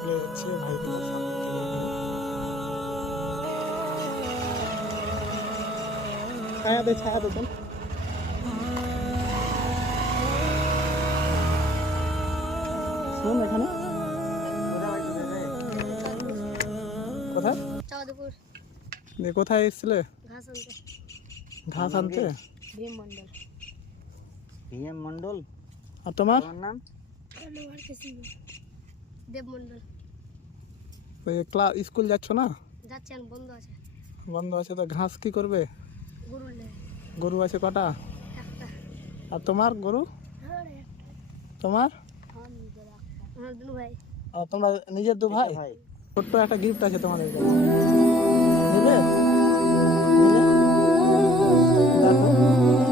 চলে যাচ্ছে ভাই তোমার সামনে থেকে ছায়া দে চল শোন এখানে কোথায় চাঁদপুর কোথায় এসেছিলে ঘাস আনতে ঘাস আনতে ভীম মন্ডল ভিএম মন্ডল। আর তোমার নাম দেব মন্ডল ওই ক্লাস স্কুল যাচ্ছ না যাচ্ছে এখন বন্ধ আছে বন্ধ আছে তো ঘাস কি করবে গরু নেই গরু আছে কটা একটা আর তোমার গরু তোমার আমার দুনু ভাই আর তোমরা নিজের দু ভাই ভাই ছোট্ট একটা গিফট আছে তোমাদের কাছে নিবে নিলে দেখো